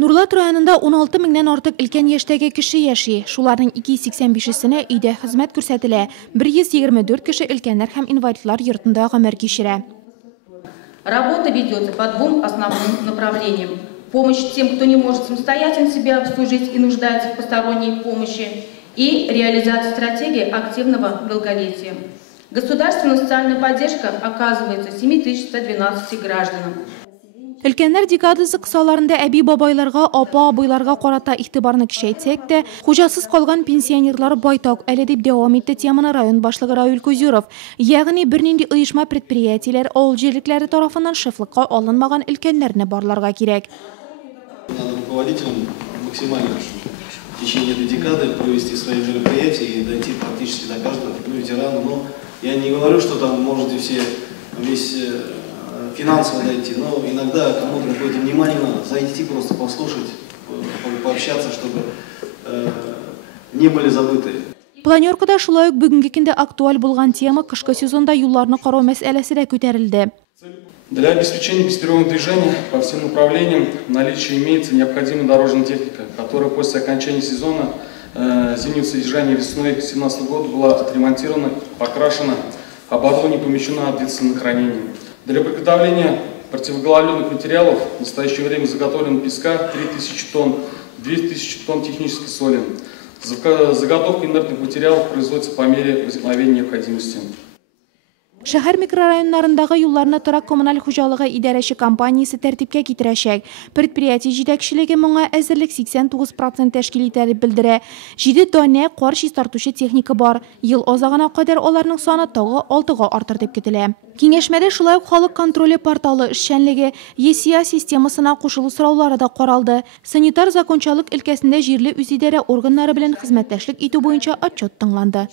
Нурлат районында 16 меңнән артык өлкән яшьтәге кеше яши. Шуларның 285-сенә өйдә хезмәт күрсәтелә. 124 кеше өлкәннәр һәм инвалидлар йортында гомер кичерә. Работа ведется по двум основным направлениям. Помощь тем, кто не может самостоятельно себя обслужить и нуждается в посторонней помощи, и реализация стратегии активного долголетия. Государственная социальная поддержка оказывается 7112 гражданам. Өлкәннәр декадасы кысаларында әби-бабайларга, апа-абыйларга карата игътибарны кичәйтсәк тә, хуҗасыз калган пенсионерлар байтак әле дип дәвам итте теманы район башлыгы Равил Кузюров. Ягъни бернинди оешма предприятиеләр авыл җирлекләре тарафыннан шифлыкка алынмаган өлкәннәрне барларга кирәк. Надо руководителям максимально в течение этой декады провести свои мероприятия и дойти практически до каждого ветерана. Но я не говорю, что там можете все весь финансово дойти, но иногда кому-то какое-то внимание надо зайти, просто послушать, пообщаться, чтобы не были забыты. Планеркада шулай ук бүгенге көндә актуаль булган тема кышкы сезонда юлларны карау мәсьәләсе дә күтәрелде. Для обеспечения беспрерывного движения по всем направлениям в наличии имеется необходимая дорожная техника, которая после окончания сезона зимнего содержания весной 2017 года была отремонтирована, покрашена, оборудование помещено ответственно на хранение. Для приготовления противогололедных материалов в настоящее время заготовлено песка 3000 тонн, 2000 тонн технической соли. Заготовка инертных материалов производится по мере возникновения необходимости. Шәһәр микрорайоннарындагы юлларны торак коммуналь хуҗалыгы идарәче компаниясе тәртипкә китерәчәк. Предприятие җитәкчелеге моңа әзерлек 89% тәшкил итә дип белдерә. 7 донә кар чистартучы техника бар. Ел азагына кадәр аларның саны тагы 6-га артыр дип көтелә. Киңәшмәдә шулай ук халык контроле порталы эшчәнлеге, ЕСИА системасына кушылу сораулары да каралды. Санитар закончалык өлкәсендә җирле үзидарә органнары белән хезмәттәшлек итү буенча отчет тыңланды.